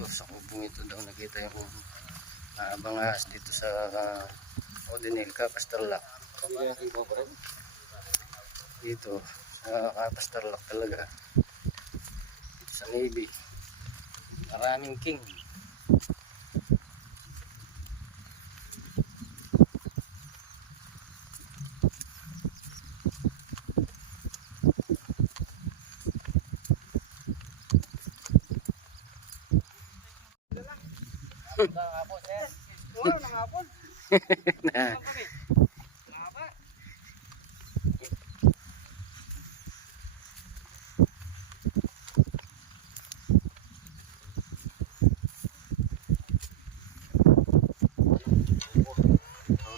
dito sa kubong ito daw nakita yung bangahas dito sa Odinilca, Pastarlak. Dito sa Pastarlak talaga. Dito sa Navy. Maraming king.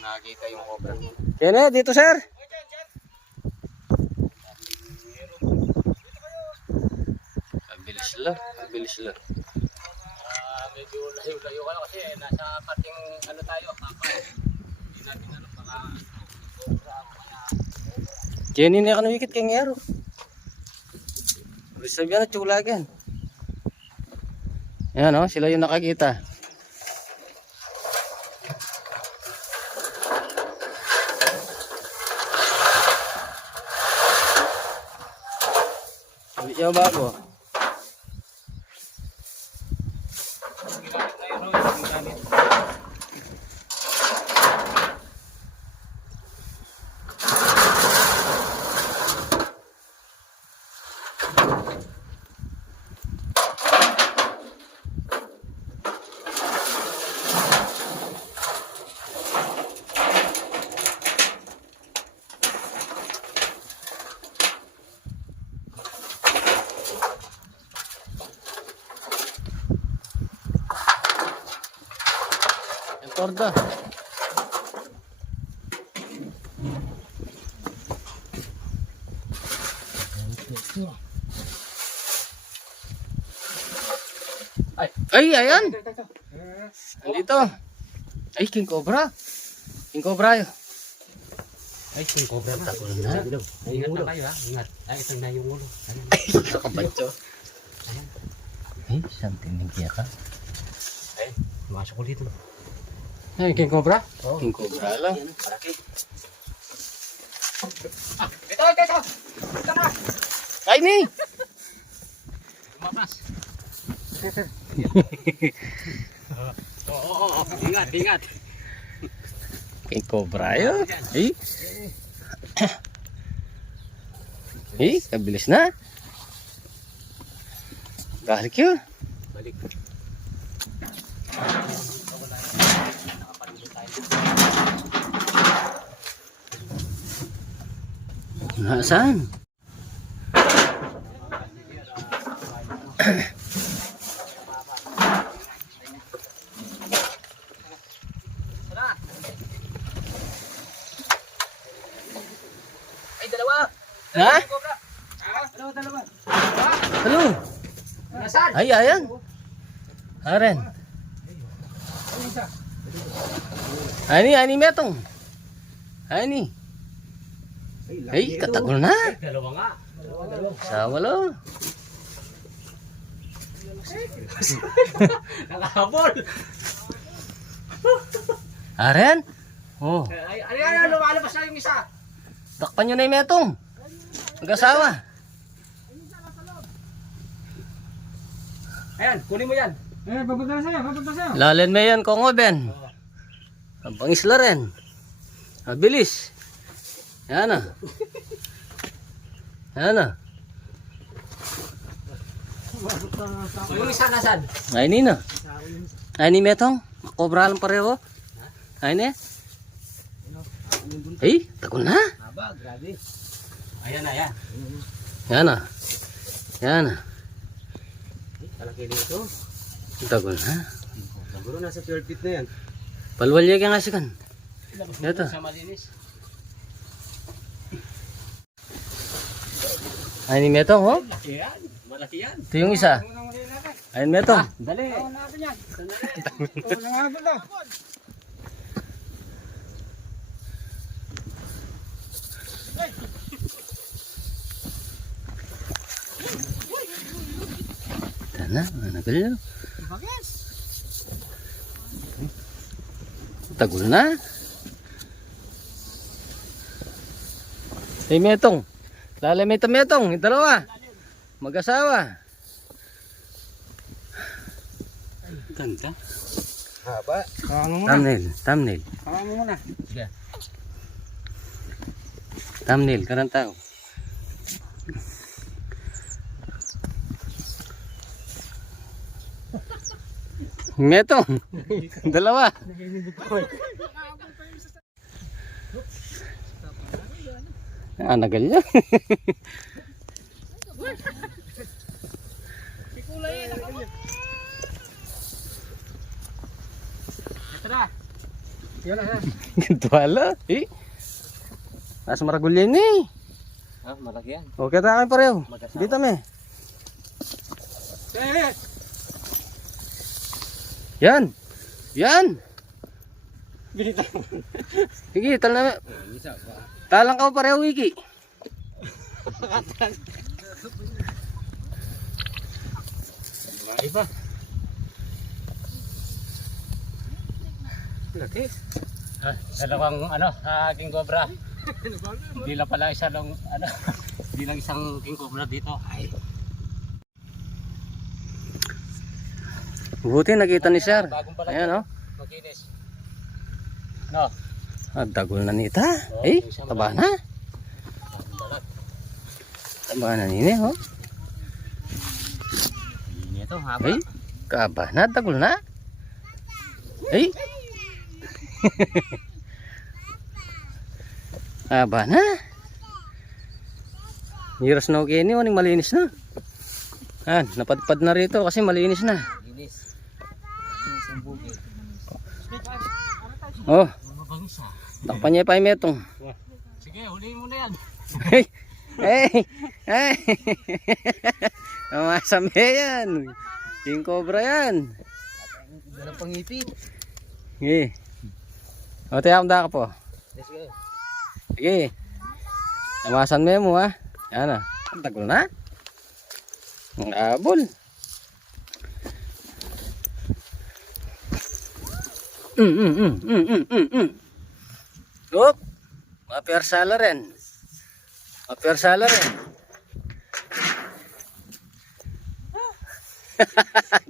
Nakita yung cobra. Kaya dito sir. Abilis lang, abilis lang. Medyo layo-layo ka lang kasi nasa pating ano tayo, kapal. Hindi natin ano baka Jenny na ka wikit kay ngero. Reserve yan at tsulagan. Yan o, sila yung nakakita. Hindi siya bago. Torda. Ay, ayan. Andito. Ay, king cobra. King cobra yun. ay king cobra na. Ay, ingat na kayo ha, ingat. Ay, ito na yung ulo. Ay, nakabatso. Ay, something nagkiya ka. Ay, masuk ko dito. Ay, king cobra? Oh, king cobra lang. Malaki. Ito. Ito na. Ay, ni! Lumapas. Oo. Ingat. King cobra yun. Ay. Ay, kabilis na. Balik yun. Balik. Nasaan? Ay, dalawa. Ha? Cobra. Dalawa. Ano? Nasaan? Ay, ayan. Aren. Ani metong. Ani. Ay, katagol na. Dalawa nga. Sawa lo. Nakahabol. Aren? Oh, Ay, lumalabas na yung isa. takpan nyo na yung metong. Mag-asawa. Ayan, kunin mo yan. Papunta na sa'yo. Lalen mo yan, Kongo Ben. Ang pangisla rin. Mabilis. Yan na. Yan na. Yung isa nasan? Ay ni na. Ay ni metong. Cobra lang pareho. Ay ni. Ay, takol na. Aba, grabe. Ayan na, yan. Yan na. Yan na. Kalaki dito. Takol na. Siguro nasa 12 feet na yan. Palwalya ka nga sikan. Ito. Sa malinis. Ay ni metong, oh. Malaki yan. Malaki yan. Ito yung isa. Ay ni metong. Dali. Tana, nagal. Bakit? Tagol na. Hey, Metong. Lalim ito, Metong. Yung dalawa. Mag-asawa. Ganda. Haba. Ano mo na? Thumbnail. Thumbnail. Ano mo na? Sige. Thumbnail. Karang tao. Metong. Dalawa. Nagal niya. Ito na. Yan na. Duwala. Eh. Nasa Maragulya ni. Ah, malaki yan. Okay tayo pareho. Mag-asawa. Dito me. Eh! Yan. Yan. Binita. Sige, tal na. Isa pa. Talang ka pareho, Wiki. Iba. Laki. Ah, dalawang king cobra. Hindi lang pala isa lang hindi lang isang king cobra dito. Ay, Buti nakita ni Sir. bagong pala. Ayan oh. Makinis. No, Dagol na nita. Eh, taba na. balat. Taba na nini oh. Ini ito haba. Eh, kaba na, dagol na. Eh. Aba na. Miras na okay ni, waning malinis na. Napadpad na rito kasi malinis na. Linis. Isang bugil. Oh, Mabangis ah. takpan niya pa yung metong. Sige, huliin mo na yan. Hey! Hey! Hey! Masame yan. King Cobra yan. Dalang pangipit. Sige. O, tiyakam da ka po. Let's go. Sige. Namasan mo ha. Yan ah. Ang tagol na. Ang abol. Oop. Mapersala rin. Mapersala rin.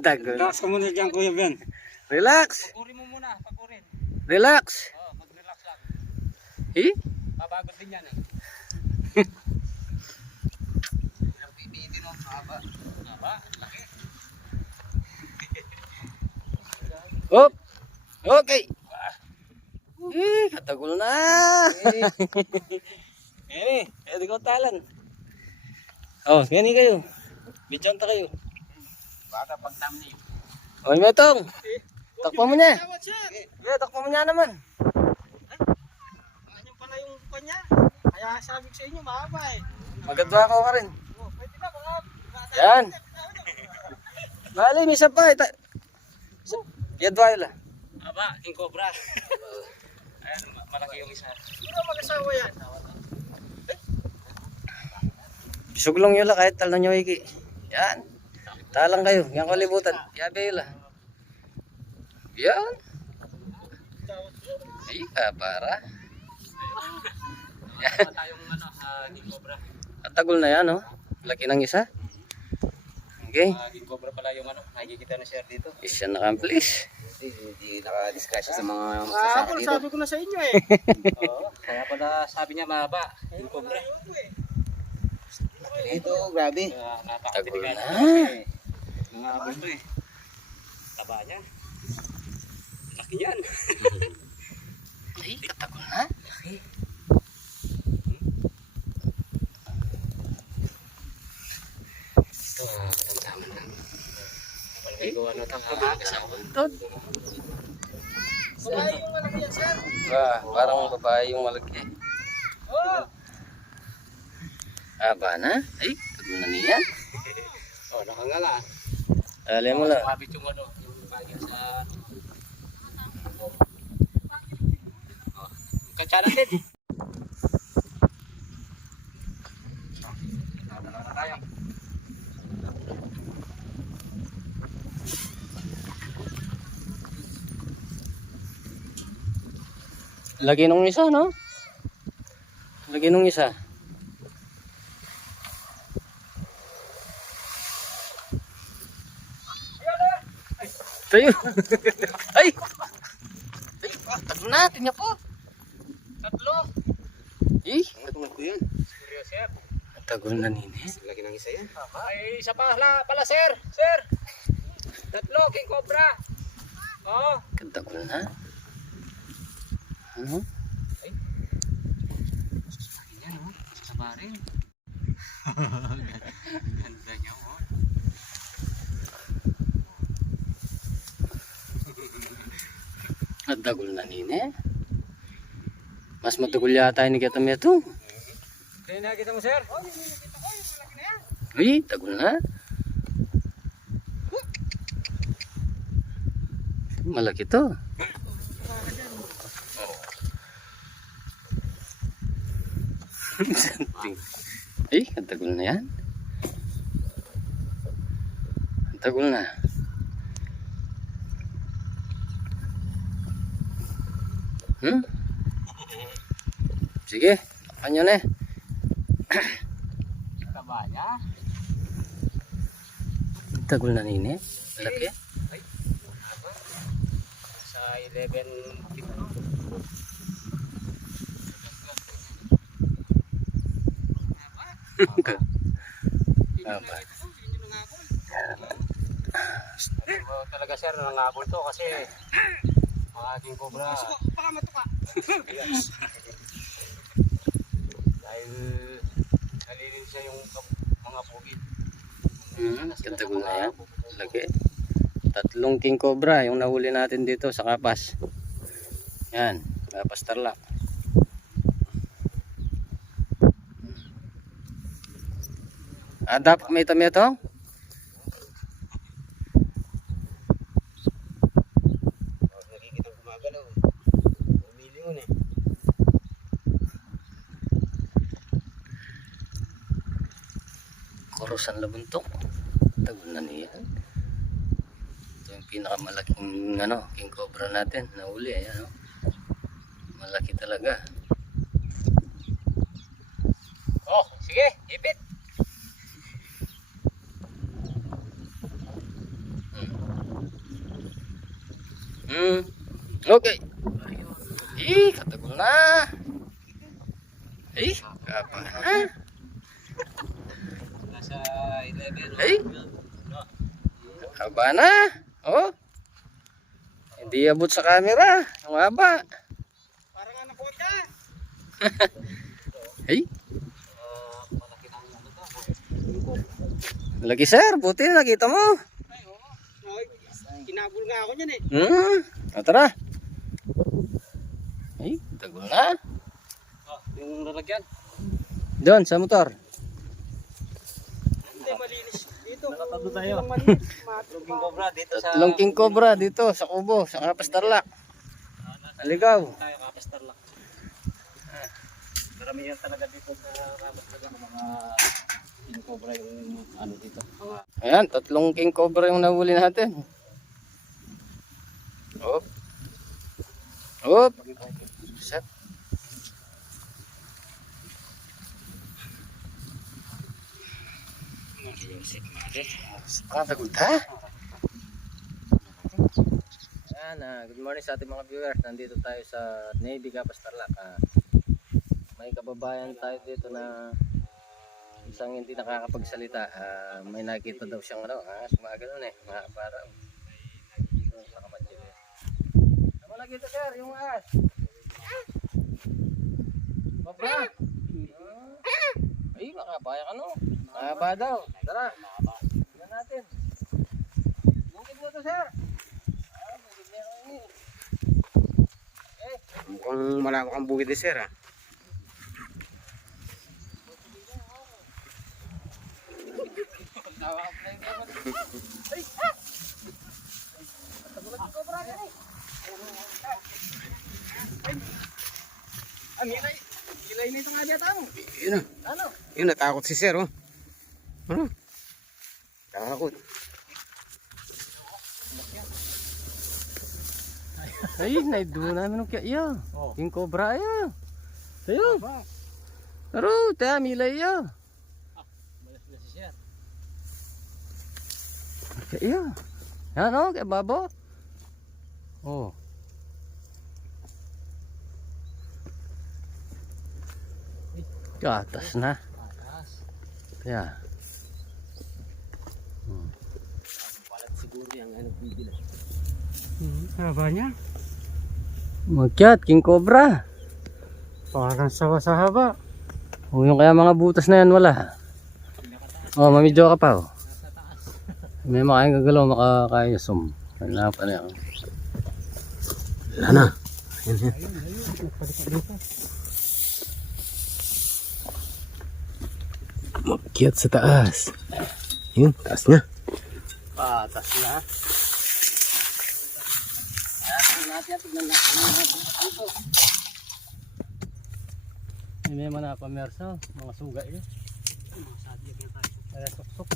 Tagol. Relax ka muna dyan, Kuya Ben. Relax. Pagurin mo muna, pagurin. Relax. Oh, mag-relax lang. Eh? Mabagod din yan eh. Ilang pipiin din oh, haba. Haba, laki. Oop. Okay. Katagol na. Ini, pwede ko talan. Oh, gani kayo. Bidyan ta kayo. Baka pag thumbnail. Oy, Metong. Takpan mo niya. Yeah, takpan mo niya naman. Ganyan pala yung kanya. Kaya sabi ko sa inyo, mahaba eh. Magadwa ko ka rin. Oh, pwede na, mga... Yan. Bali, may isa pa. Yadwa yun lang. Haba, king cobra. Ayan, malaki yung isa. Sino mag-asawa yan? Suglong yun lang kahit tal na nyo iki. Yan. Talang kayo. Yan ko libutan. Yabe yun lang. Yan. Ay, para. Yan. Tayong king cobra. At tagol na yan, oh. Laki ng isa. Okay. King cobra pala yung nakikita na share dito. Isa na accomplish. Hindi naka-discuss sa mga Ako, sabi ko na sa inyo eh. Oo, kaya pala sabi niya mahaba. King cobra. Ito, grabe. Tagol na. Mga abot eh. Taba niya. Laki yan. Ay, katagol na. Ito, tama na. Palagay ko kasama. Tod. Wala yung ano yan, sir. Parang babae yung malaki. Oh, Aba na. Ay, tagol na niyan. Oh, nakangala. Alam mo lang. Mabit yung yung bagay sa... Oh, katsya natin. Tayo. Lagi nung isa, no? Lagi nung isa. Tayo. Ay! Ay, tatlo na. Tingnan po. Tatlo. Eh, Tagol ko yun. Seryo, sir. tagol na nini. Laki ng isa yan. Ay, isa pala, sir. Sir. Tatlo, king cobra. Oo. Tagol na. Ano? Yan, oh. Saba rin. Ganda niya, oh. Tagol na nini. Mas matagol yata ni kita mo ito. Hindi nakita mo, sir? Uy, tagol na. Malaki to. Ay, ang tagol na yan. Ang tagol na. Sige, kanyo na. Taba niya. Ang tagol na nini. Malaki. Sa 11 kilo. Aba. Talaga, sir, nangabol to kasi mga aking cobra. Baka matuka. Dahil nalilin siya yung mga pugid. Ang tagol na yan. Laki. Tatlong king cobra yung nahuli natin dito sa Kapas. Yan, Kapas Tarlac. Adap may tami ito? Nakikita gumagalaw. Umilingon eh. Korusan Labuntok. Tagol na niya. Ito yung pinakamalaking king cobra natin. Nahuli. Ayan, malaki talaga. Oh, sige, ipit. Okay. Katagol na. Kapa na. Nasa 11. Haba na. Oh. Hindi abot sa camera. Ang haba. Parang nga nakota. Malaki ng ano to. Lagi sir. Buti nakita mo. Ay, oo. Kinabul nga ako niyan eh. Tara. Tagol na. Oh, yung lalagyan. Doon sa motor. Hindi, malinis. Dito. Nakatago tayo. Walang malinis. King cobra dito sa Tatlong king cobra dito sa Kubo, sa Kapas Tarlac. Aligaw. tayo kapastar lang. Marami yan talaga dito sa kapastar lang mga king cobra yung ano dito. Ayan, tatlong king cobra yung nahuli natin. Op. Op. Set. Tagod ha? Ayan, good morning sa ating mga viewers. Nandito tayo sa Navy Kapas Tarlac. May kababayan tayo dito na isang hindi nakakapagsalita. May nakita daw siyang gumagano'n mga paraw. Dito sa Kamadjil. Ano nakita sir? Yung ahas? Babra? Ay, makapaya ka no? Mahaba daw. Tara. Tignan natin. Bukid mo to sir. Bukid niya kami. Mukhang malawak ang bukid ni sir ah. Gilay na itong adya tao. Yun ah. Ano? Yun, natakot si sir oh. Ano? Takot. Ay, naidun namin ng kaya iya. Oh. King Cobra iya. Tayo. Ba? Aro, tayo mila iya. Malas na si Sir. Kaya iya. Yan o, kaya babo. Oh. Gatas na. Atas. Kaya. Palat siguro yung ano bibili. Haba niya. Magkyat, King Cobra. Parang sawa sa haba. O yung kaya mga butas na yan wala. Oh, mamidyo ka pa oh. Nasa taas. May makain gagalaw, makakain sum. Wala pa na yan. Wala na. Magkyat sa taas. Yun, taas na. Patas na. May mga pamersa, mga suga eh. Kaya suksok.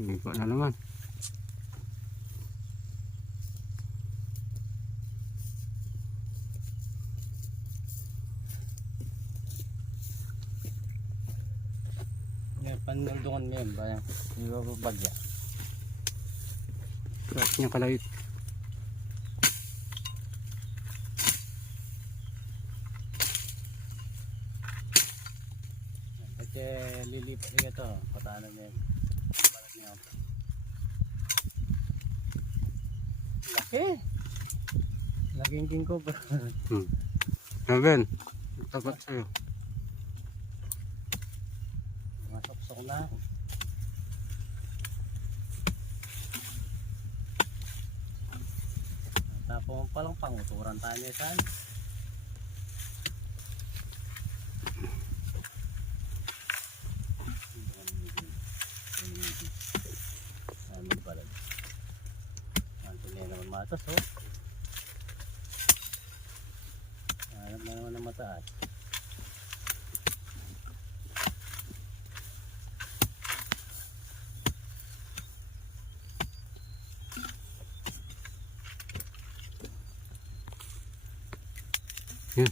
Hindi pa na naman. May panulungan mo yun ba yan? Hindi ba bagya? Tapos niya kalawit. Kasi lilipat niya ito. Patanan mo yun. Balat niya. Laki! Laking King Cobra. Naben, tapat sa'yo. Mga suksok na. Tapos palang panguturan tayo niya saan. Ano pala? Anto niya naman matas oh. Hanap na naman ng mataas. Yan.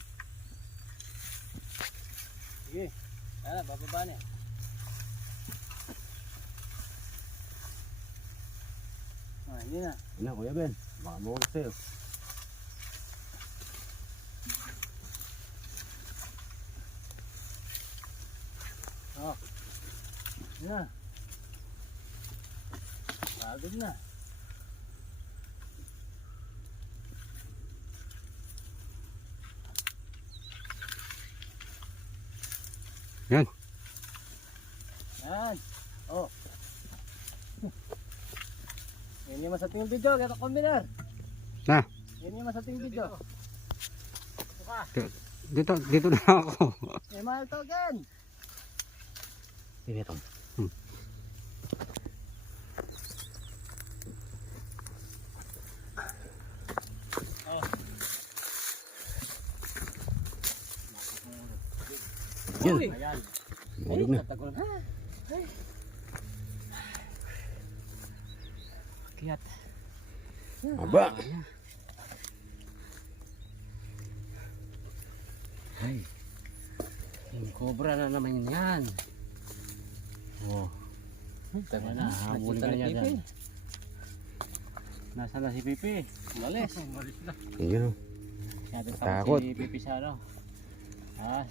Sige, bababa niya. Hindi na. Ano Kuya Ben? Baka mawag sa'yo. Hindi na. Pagod na. Yan. Yan. Oh. Yan yung masating video. Kaya kombiner. Na, Yan yung masating video. dito na ako. May mahal to again. Sige Tom. Yan. Ayan. Bulog na. Tatagol. Kiyat. Aba. Ay. Yung cobra na naman yan. Oh. Tama na, habulin ka na niya dyan. Nasaan na si Pipi? Malis. Malis na. Ayun. Natin Takot. si Pipi sa ano. Ah,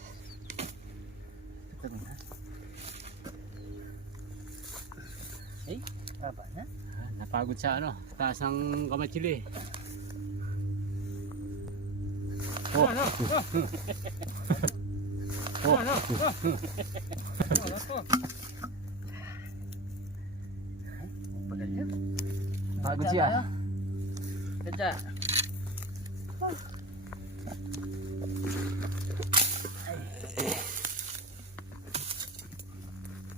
Ay, taba na. napagod sa ano, taas ng kamatsili. Oh. Pagod siya. Kadya.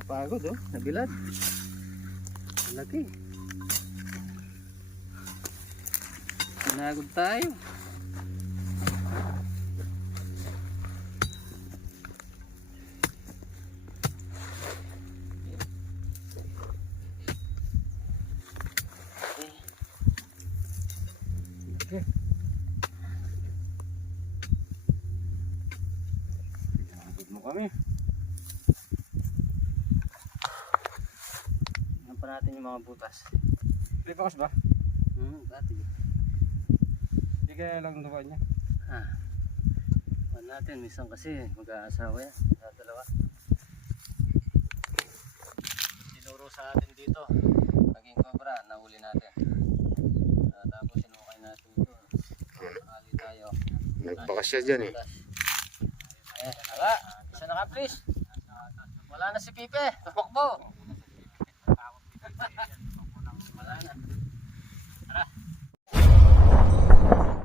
Pagod oh, nabilad. Laki. Pinagod tayo. Okay. Pinagod mo kami. Tingnan pa natin yung mga butas. Lipakas ba? Dati. Hindi kaya lang dumaan niya. Huwag natin, minsan kasi mag-aasawa yan. Sa dalawa. Sinuro sa atin dito. Naging cobra, nahuli natin. Tapos sinukay natin ito. Nakali tayo. Nagbakas siya dyan eh. Wala. Isa na ka please. Wala na si Pipe. Tumakbo.